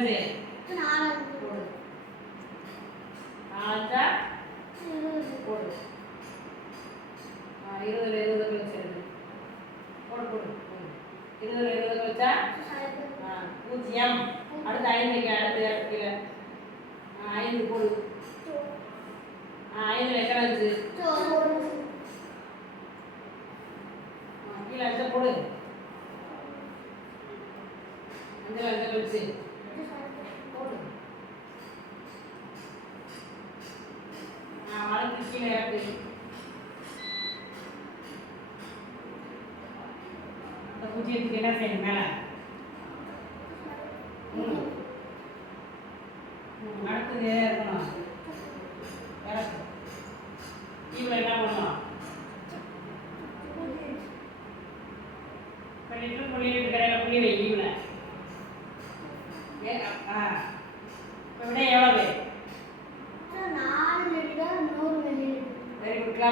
அஞ்சு நாலு போடு நாலஞ்சா போடு ஆ இருபதுல இருபது கழிச்சு எழுது போடு போடு. ம். இருபதுல இருபது கழிச்சா ஆ பூஜ்ஜியம். அடுத்து ஐந்துக்கு அடுத்து கீழே. ஆ ஐந்து போடு. ஆ ஐந்துல எத்தனை அஞ்சு ஆ கீழே அஞ்சை போடு. அஞ்சில் அஞ்சை கழிச்சு போடு நாளைக்கு வளர்த்து கீழே இறக்கு இந்த பூஜ்ஜியத்துக்கு என்ன செய்யணும் மேலே ம் அடுத்தது இருக்கணும் இறக்கு கீழே என்ன பண்ணலாம் பண்ணிட்டு புள்ளிட்டு கடையில் புள்ளி வை கீழே ஆ. இப்போ விட எவ்வளோ ఎట్లా